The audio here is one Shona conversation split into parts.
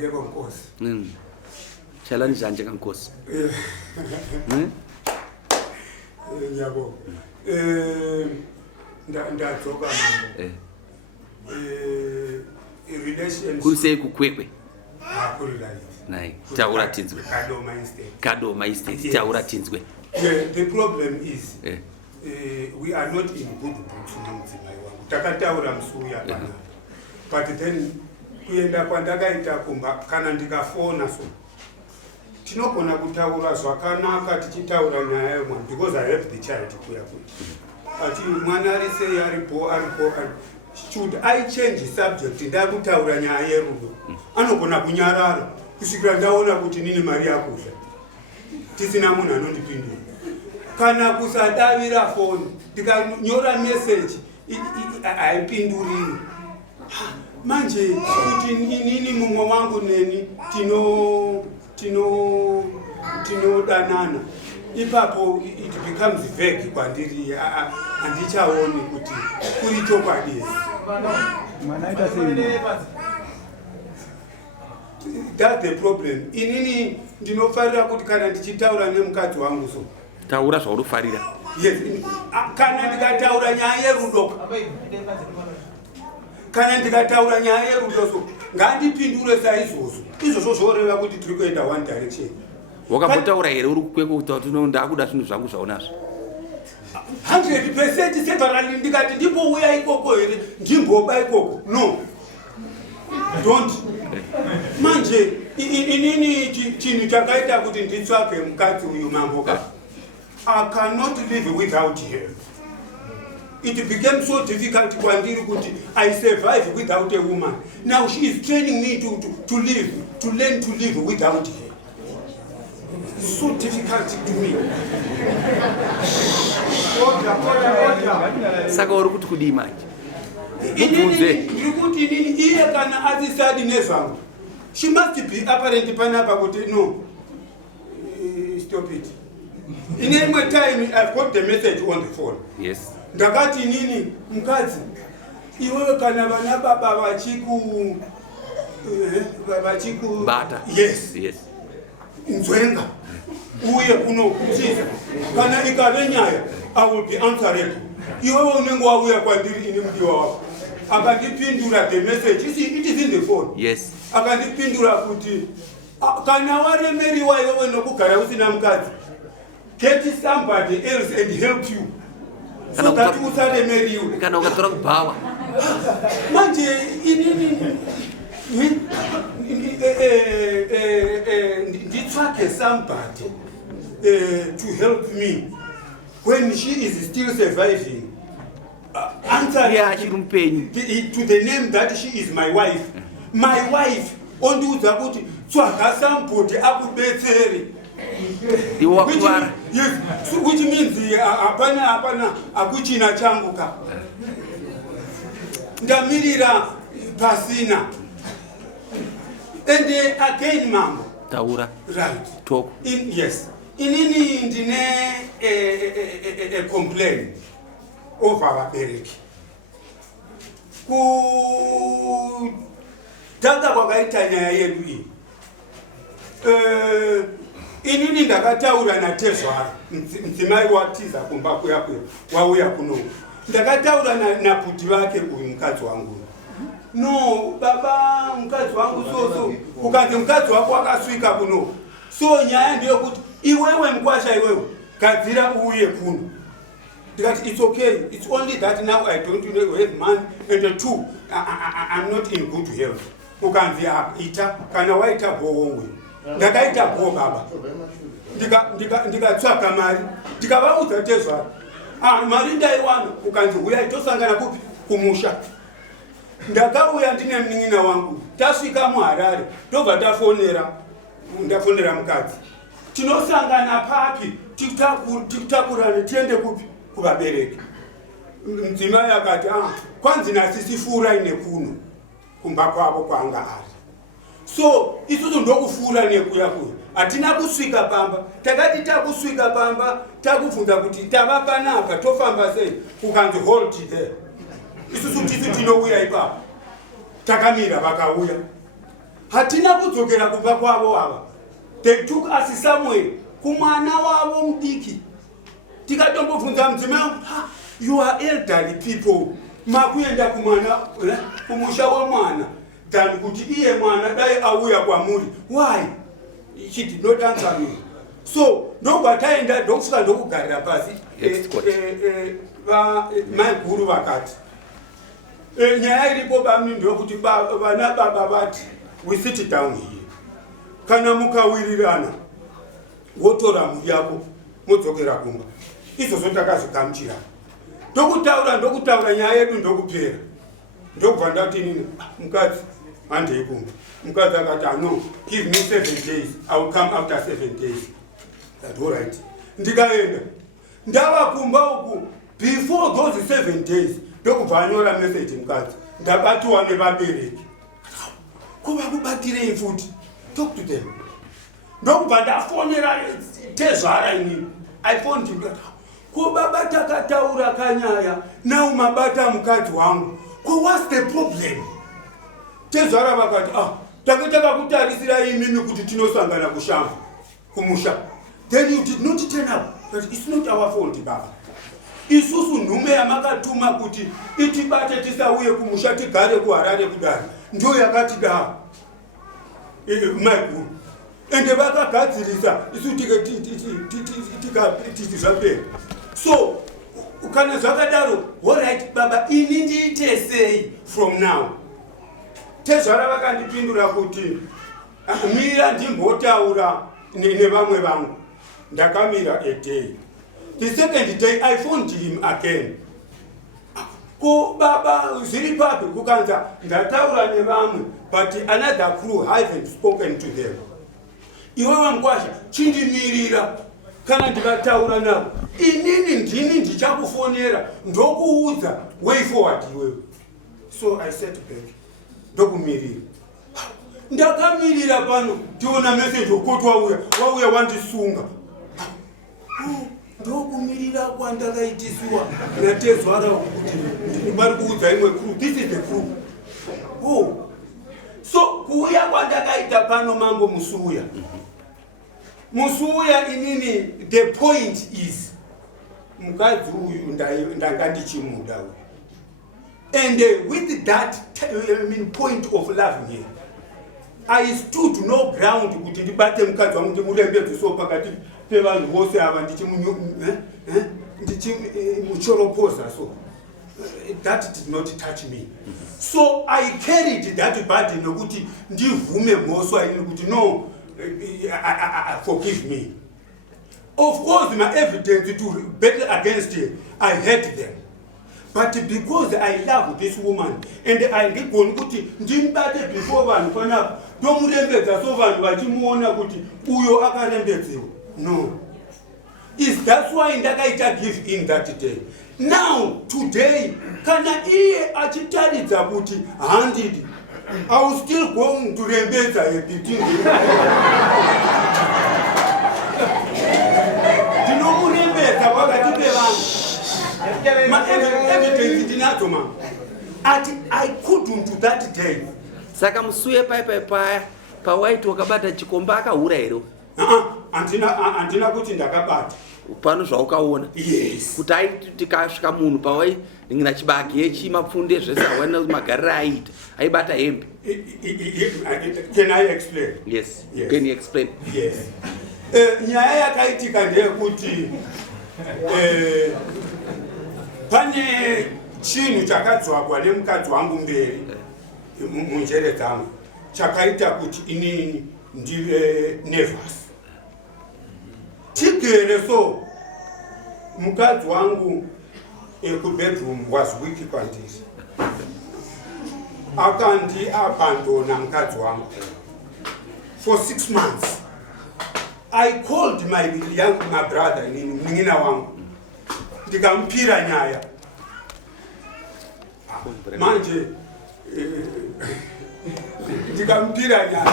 Yebo Nkosi. Challenge kanje kaNkosi. Yabo. Ndadzoka manje. Relations. Kuse kukwekwe. Kuri life. Nai. Tauratinzwe. Kadoma estate. Tauratinzwe. The problem is we are not in good books namdzimai wangu. Takataura musuya pana. But then kuenda kwandakaita kumba kana ndikafona so tinogona kutaura zvakanaka tichitaura nyaya yemwana because I have the child kuya kuti ati mwana ari sei aripo should I change subject ndakutaura nyaya yerudo anogona kunyarara kusvikira ndaona kuti nini mari yakudya tisina munhu anondipindura kana kusadavira foni ndikanyora message haipinduriwi manje kuti nini mumwe wangu neni tinodanana ipapo it becomes vague kwandiri handichaoni kuti kuri chokwadi. That's the problem. Inini ndinofarira kuti kana ndichitaura nemukadzi wangu so taura zvaunofarira. Yes, kana ndikataura nyaya yerudo kana ndikataura nyaya yerudo so ngandipindure saizvozvo izvozvo zvoreva kuti tiri kuenda one direction. Wakambotaura here uri kukweko kuti ndakuda zvinhu zvangu zvaunazvo 100% separally ndikati ndipouya ikoko here ndimboba ikoko no don't manje inini chinhu chakaita kuti nditsvake mukadzi uyu mamboka I cannot live without her. It became so difficult kwandiri kuti I survive without a woman. Now she is training me to live, to learn to live without her. So difficult to me. Saka uri kuti kudii manje? Ndikuti nini iye kana azisadi nezvangu. She must be apparent panapa kuti no. Stop it. In any time I've got the message on the phone. Yes. Ndakati nini mukadzi iwewe kana vana baba vachiku bata. Yes. Nzwenga uye kunokuchiza kana ikave nyaya I will be answerable. Iwewe unenge wauya kwandiri ini mudiwa wako akandipindura the message it is in the phone. Yes. Akandipindura kuti kana waremeriwa iwewe nokugara usina mukadzi get somebody else and help you. So that utaremeriwe kana ukatora kubhawa manje inini nditsvake somebody to help me when she is still surviving answering to the name that she is my wife. My wife ondiudza kuti tsvaga somebody akubetsere. Which means hapana akuchina changu ka ndamirira pasina. And again mambo taura right talk yes inini ndine a complaint over vabereki kutanga kwakaita nyaya yedu iyi inini ndakataura natezvara mudzimai watiza kumba kuya wauya kuno ndakataura naputi vake uyu mukadzi wangu no baba mukadzi wangu so ukanzi mukadzi wako akasvika kuno so nyaya ndeyekuti iwewe mukwasha iwewe gadzira uye kuno ndikati it's okay it's only that now I don't have money and two I'm not in good health. Ukanzi ita kana waita bohongwe ndakaita bo baba ndikatsvaka mari ndikavaudza tezvara mari ndaiwana ukanzi uya tosangana kupi kumusha. Ndakauya ndine munin'ina wangu tasvika muHarare tobva ndafonera mukadzi tinosangana papi tikutakurane tiende kupi kuvabereki. Mudzimai akati kwanzi Nhasi sifuurai nekuno kumba kwavo kwanga ari so isusu ndokufura nekuya kuya hatina kusvika pamba. Takati takusvika pamba takubvunza kuti tava panapa tofamba sei kukanzi hold there isusu tisi tinouya ipapo takamira vakauya hatina kudzokera kubva kwavo ava. They took us somewhere kumwana wavo mudiki. Tikatombobvunza mudzimai wangu, you are elderly people, makuenda kumwana kumusha wamwana than kuti iye mwana dai auya kwamuri. Why? She did not answer me. So ndobataenda ndokusvika ndokugarira pasi maiguru vakati nyaya iripo bami ndokuti vana baba vati we sit down here, kana mukawirirana wotora mhuri yako modzokera kumba. Izvozvo takazvigamuchira ndokutaura nyaya yedu ndokupera. Ndobva ndati nini mukadzi handei kumba. Mukadzi akati no, give me 7 days, I will come after 7 days. That's all right. Ndikaenda ndava kumba uku before those 7 days ndokubva anyora message mukadzi ndabatiwa nevabereki. Kuva kubatirei futi? Talk to them. Ndokubva ndafonera Tezvara inini. I phoned him. Kubaba takataura kanyaya now mabata mukadzi wangu. What's the problem? Tezvara vakati takataka kutarisira imini kuti tinosangana kushamba kumusha. Then you did not turn up. But it's not our fault, baba. Isusu nhume yamakatuma kuti itibate tisauye kumusha tigare kuHarare kudaro ndio yakati da maiguru. Ende vakagadzirisa isu tikazvapera. So kana zvakadaro, all right baba, ini ndiite sei from now? Tezvara vakandipindura kuti mira ndimbotaura nevamwe vangu. Ndakamira a day. The second day I phoned him again. Ko baba zviri papi kukanza ndataura nevamwe, but another crew haven't spoken to them. Iwe wangwasha chindimirira kana ndikataura navo. Inini ndini ndichakufonera ndokuudza way forward iwewe. So I said back. Ndokumirira. Ndakamirira pano ndiona message wokoti wauya wandisunga. Ndokumirira kwandakaitisiwa naTezvara kuti vari kuudza imwe crew. This is the crew. So kuuya kwandakaita pano mambo musuya. Musuya inini, the point is mukadzi uyu ndanga ndichimuda. And with that point of loving him, I stood no ground kuti ndibate mukadzi wangu ndimurembedze so pakati pevanhu vose ava ndichimuchoropoza so. That did not touch me. So I carried that burden nokuti ndivume mhosva ini kuti no, forgive me. Of course my evidence to battle against her, I hate them. But because I love this woman and I ndigoni kuti ndimbate before vanhu panapa ndomurembedza so vanhu vachimuona kuti uyo akarembedzewa. No. That's why ndakaita give in that day. Now today kana iye achitaridza kuti 100, I will still going to rembedza a bit. Ndinomurembedza wakati pevanhu. My evidence did not come. I couldn't to that day. Saka musuye paya pawaiti wakabata chikomba akahura here. Andina kuti ndakabata. Pano zvaukaona. Yes. Kuti aiti tikasvika munhu pawai ningina chibage chimapfunde zvese awana magarira aita. Aibata hembe. Can I explain? Yes. Yes. Can you explain? Yes. Nyaya yakaitika ndeyekuti pane chinhu chakadzwagwa nemukadzi wangu mberi munjere dzangu chakaita kuti inini ndive nervous. Tigere so mukadzi wangu kubedroom was weak kwandiri. Akandi abandona mukadzi wangu for 6 months. I called my brother ningina wangu ndikampira nyaya manje ndikampira nyaya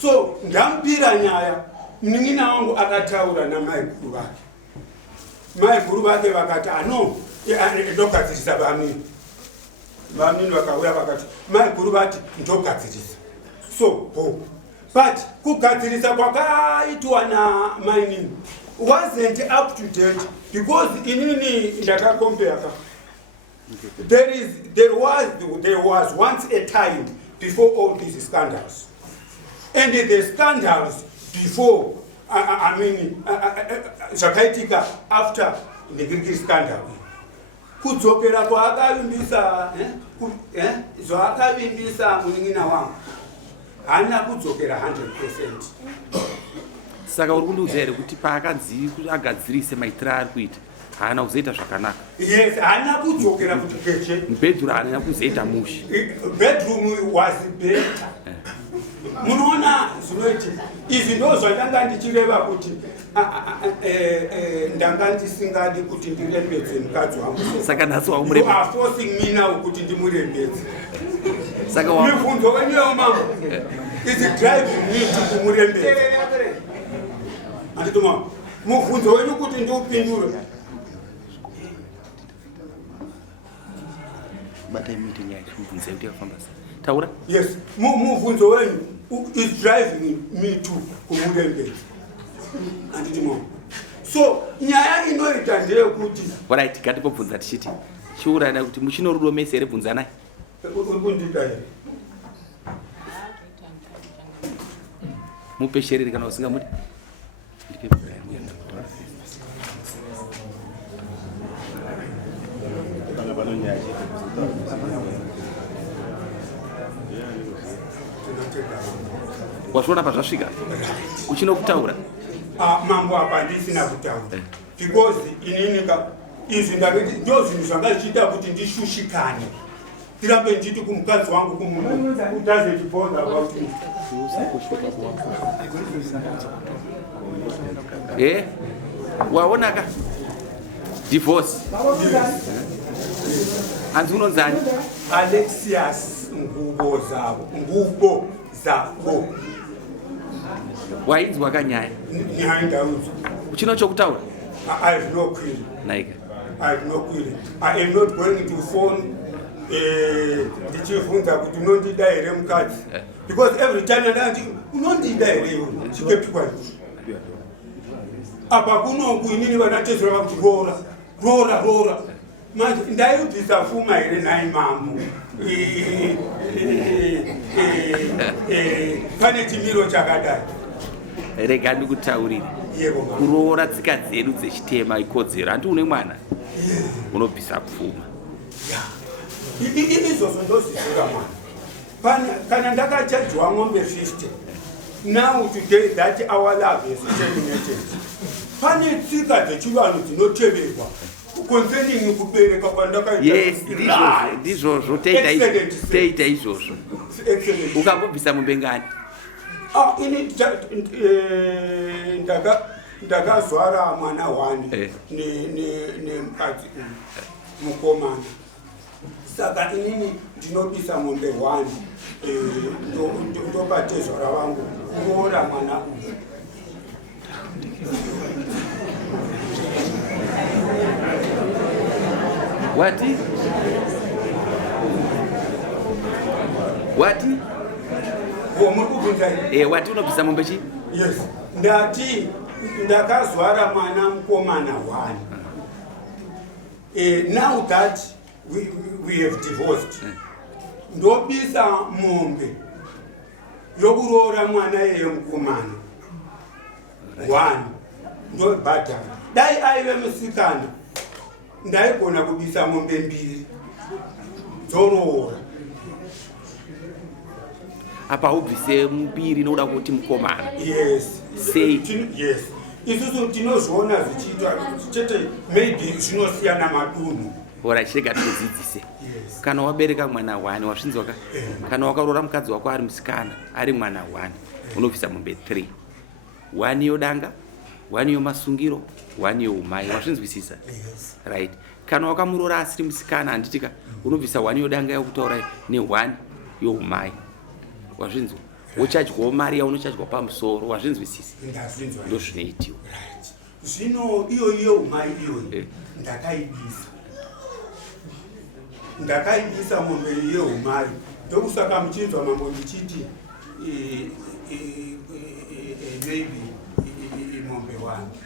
so ndampira nyaya ningina wangu akataura namaiguru vake. Maiguru vake vakati no, ndogadzirisa vamini vakauya vakati maiguru vati ndogadzirisa. so but kugadzirisa kwakaitwa namainini wasn't up to date because inini ndakakombea there was once a time before all these scandals, and the scandals before zvakaitika after the Greek scandal kudzokera kwaakavimbisa zvaakavimbisa munin'ina wangu haana kudzokera 100%. Saka uri kundiudza here kuti paakanzi kuti agadzirise maitiro ari kuita haana kuzoita zvakanaka? Yes, haana kudzokera kuti keche bedroom haana kuzoita mushe. Bedroom was better. Munoona zvinoitika izvi ndo zvandanga ndichireva kuti ndanga ndisingadi kuti ndirembedze mukadzi wangu. Saka nhasi you are forcing me now kuti ndimurembedze. Saka mibvunzo wenyewo mama is driving me to kumurembedza. Andituma mubvunzo wenyu kuti ndiupindure. Bata meeting yacho mubvunzo kuti yafamba sei. Taura? Yes, mubvunzo wenyu is driving me to kumurembedza. Andituma. So nyaya inoita ndeyekuti alright, ngatipobvunza tichiti chiurana kuti muchinorudo mese here bvunzanai. uri kundida here. Mupesherere kana usingamuti. Wazviona pazvasvika uchinokutaura mambo apa handisina kutaura because ininika izvi ndakati ndo zvinhu zvanga zvichiita kuti ndishushikane tirambe nditi kumukadzi wangu kutazetipoza about waonaka divorce hanzi unonzani Alexius ngubo zavo wainzwa kanyaya nihaindaudzwa uchino chokutaura. I have no query. Naika. I have no query. I am not going to phone ndichivunza kuti unondida here mukadzi because every time ndati unondida here iwe she kept quiet. Apa kunoku inini vanatezera kuti rora manje ndaibvisa pfuma here nai mamu pane chimiro chakadai. Rega ndikutaurire kuroora tsika dzedu dzechitema ikodzero. Handi une mwana unobvisa pfuma izvozvo ndozvizvira mwana kana ndakachajwa mombe 50 now today that our love is terminated. Pane tsika dzechivanhu dzinoteverwa concerning kubereka kwandakaita. Yes, ndizvozvo teita izvozvo. Ukambobvisa mombe ngani? Ini ndakazvara mwana 1 nemukadzi mukomana. Saka inini ndinobisa mombe 1 ndopatezvara vangu kuroora mwana uyu. Wati? Muri wati unobvisa mombe chi? Yes. Ndati ndakazvara mwana mukomana 1. Now that we have divorced. Ndobisa mombe yokuroora mwana yeye mukomana 1 ndobhadhara. Dai aive musikana ndaigona kubisa mombe 2 dzoroora. Apa ubvise 2 nokuda kuti mukomana. Yes. Sei? Yes. Isusu tinozviona zvichiitwa chete maybe zvinosiyana madunhu. Ora chirega tikudzidzise. Yes. Kana wabereka mwana 1 wasvinzwa ka? Kana wakaroora mukadzi wako ari musikana ari mwana 1 unobvisa mombe 3. 1 yodanga, 1 yomasungiro, 1 youmai. Wasvinzwisisa? Yes. Right. Kana wakamuroora asiri musikana handitika unobvisa 1 yodanga yokutaura ne1 youmai. Wazvinzwa? Wochadyawo mari yaunochadya pamusoro. Wazvinzwisisa? Ndazvinzwa. Ndo zvinoitiwa. Zvino iyo umai iyoyi ndakaibisa mombe iyo umai. Ndokusaka muchinzwa mambo ndichiti maybe mombe wangu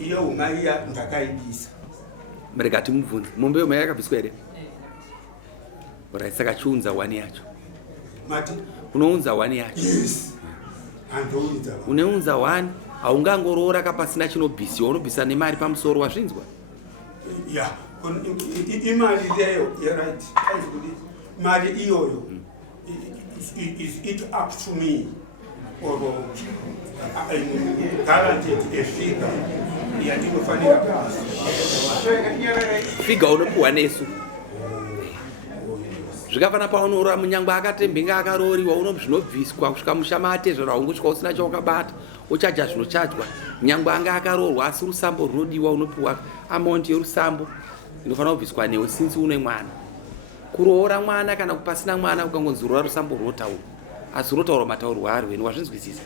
iyo ungaiya ndakaibisa mrekati mubvunze mombe yoma yakabviswa here saka chiunza 1 yacho mati unounza 1 yacho yes andounza uneunza 1 haungangoroora kapasina chinobhisiwa unobhisa nemari pamusoro wazvinzwa yeah imali leyo right mari iyoyo is it up to me or guaranteed a figure yandinofanira figa unopiwa nesu zvikafana paunoora munyangwe akatembenga akaroriwa zvinobviswa kusvika mushamatezvera ungosvika usina chaukabata uchaja zvinochajwa nyangwe anga akarorwa asi rusambo runodiwa unopiwa amount yerusambo inofanira kubviswa newe since une mwana kuroora mwana kana kupasina mwana ukangonzurura rusambo runotaura asi runotaura mataurwa ari wenu wazvinzwisisa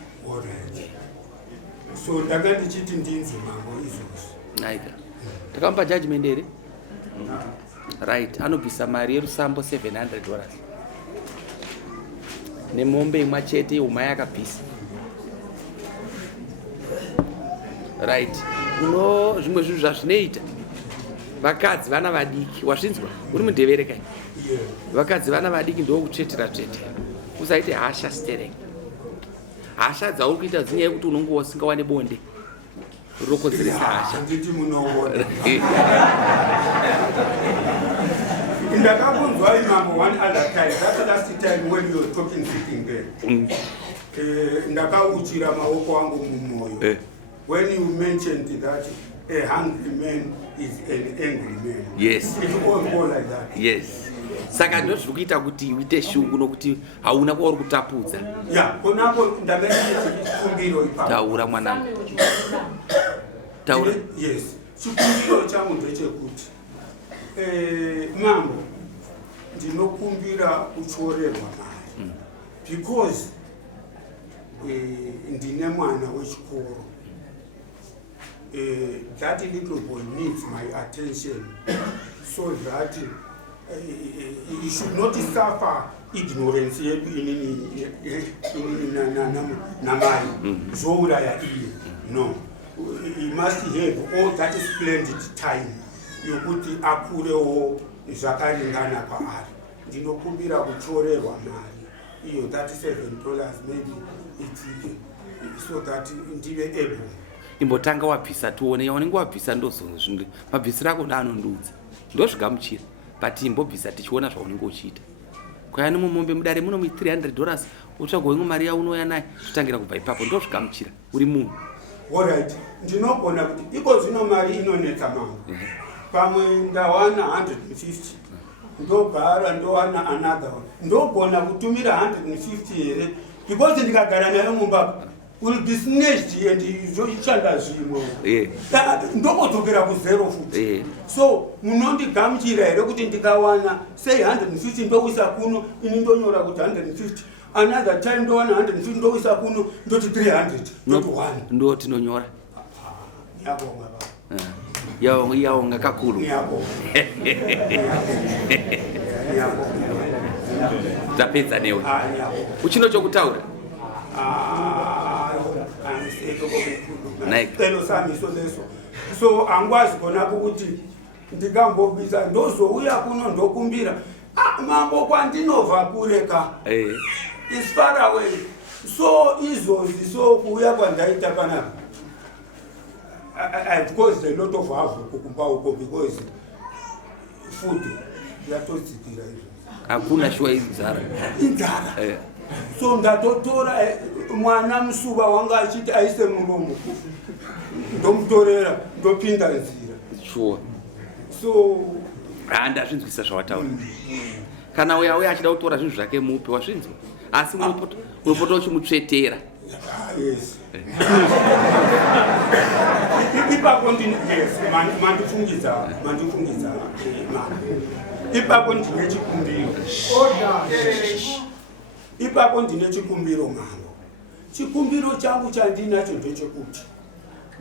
so ndanga ndichiti ndinzwe mambo izvozvo naika takamupa judgment here right anobvisa mari yerusambo $700 nemombe imwe chete uma yakabvisa right uno zvimwe zvinhu zvazvinoita vakadzi vana vadiki wazvinzwa uri mudhevere kai vakadzi vana vadiki ndokutsvetera usaite hasha stereka hasha dzauri kuita dzinyaya yekuti unonge usingawane bonde rokodzeresa hasha nditi munoona ndakabunzwa imambo one other time that last time when you were talking sitting there ndakauchira maoko angu mumoyo when you mentioned that a hungry man is an angry man. Yes. It all go like that. Yes. Saka ndo zviri kuita kuti uite shungu nokuti hauna kwauri kutapudza. Yeah, konapo ndamene chikumbiro ipapo. Taura mwanangu. Taura. Yes. Chikumbiro changu ndechekuti mambo ndinokumbira kuchorerwa naye. Because ndine mwana wechikoro. That little boy needs my attention so that he should not suffer ignorance namai zouraya iye. No, he must have all that splendid time yokuti akurewo zvakaringana kwaari. Ndinokumbira kuchorerwa mari iyo that $7 maybe so that ndive able. Imbotanga wabvisa tuone yaunenge wabvisa ndozvongo zvimwe mabvisiro ako ndaanondudza ndozvigamuchira but imbobvisa tichiona zvaunenge uchiita kwayani mumombe mudare muno $300 utsvagoimwe mari yaunouya naye totangira kubva ipapo ndozvigamuchira uri munhu. Alright, ndinogona kuti iko zvino mari inonetsa mangu pamwe ndawana 150 ndogara ndowana another one ndogona kutumira 150 here because ndikagara nayo mumba will be snatched and izoshanda zvimwe ndokotokera kuzero futi. So munondigamuchira here kuti ndikawana say 150 ndowisa kuno ini ndonyora kuti 150 another time ndowana 150 ndowisa kuno ndoti 300 ndoti 1 ndoti nonyora yabonga baba yaonga kakulu tapedza newe uchino chokutaura so angwazi konako kuti ndikambobisa ndozouya kuno ndokumbira mambo kwandinobva kureka is far away so izvozvi so kuuya kwandaita panapa I've caused a lot of havoc kumba uko because food yatodzikira izvo hakuna shwa inzara so ndatotora mwana musuva wanga achiti aise muromo ndomutorera ndopinda nzira sure so ndazvinzwisisa zvawataura kana uya achida kutora zvinhu zvake mupe wazvinzwa asi unopota uchimutsvetera. Yes. Ipapo mandifungidza ipapo ndine chikumbiro. Ipapo ndine chikumbiro mambo. Chikumbiro changu chandinacho ndechekuti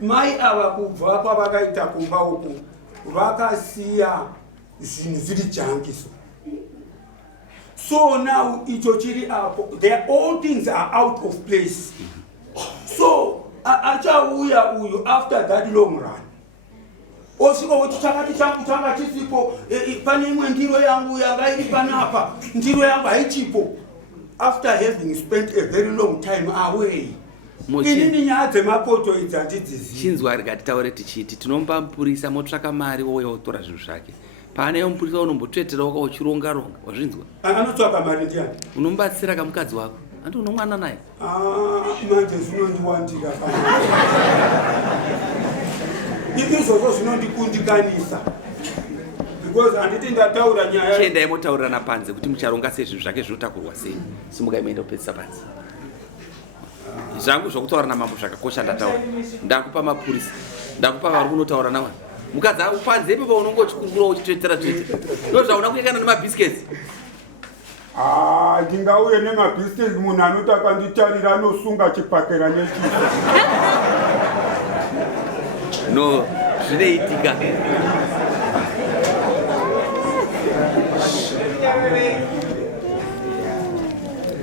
mai ava kubva kwavakaita kumba uku vakasiya zvinhu zviri jankiso. So now ichochiri apo, all things are out of place. So achauya uyu after that long run. Osiko kuti chakati changu changa chisipo, pane imwe ndiro yangu yanga iri panapa, ndiro yangu haichipo. After having spent a very long time away. Inini nyaya dzemapoto idzi handidzizivi. Chinzwa arikataure tichiti tinomba mupurisa motsvaka mari wouya wotora zvinhu zvake. Pane mupurisa unombotoetera waka uchironga ronga. Wazvinzwa? Anotsvaka mari ndiani? Unombatsira kamukadzi wako. Andi unomwana naye. Manje zvinondiwandira kana. Izvozvo zvinondikundikanisa. Because handiti ndataura nyaya. Chiendai motaurirana panze kuti mucharonga sei zvinhu zvake zvinotakurwa sei. Simukai muende kupedzisa panze. Zvangu zvokutaura namambo zvakakosha ndataura. Ndakupa mapurisa. Ndakupa vari kunotaura nawo. Mukadzi ako panze ipapo unongochikungura uchitoetera zvete. Ndozvauna kuyekana nemabhisiketsi. Ndingauye nemabhisiketsi munhu anoti akanditarira anosunga chipakera nechiso. No, zvinoitika.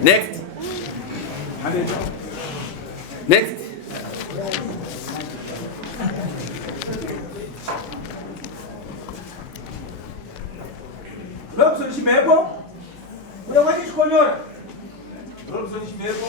Next. Next. Robson Chimepo. Unaweza kuchukonyora. Robson Chimepo.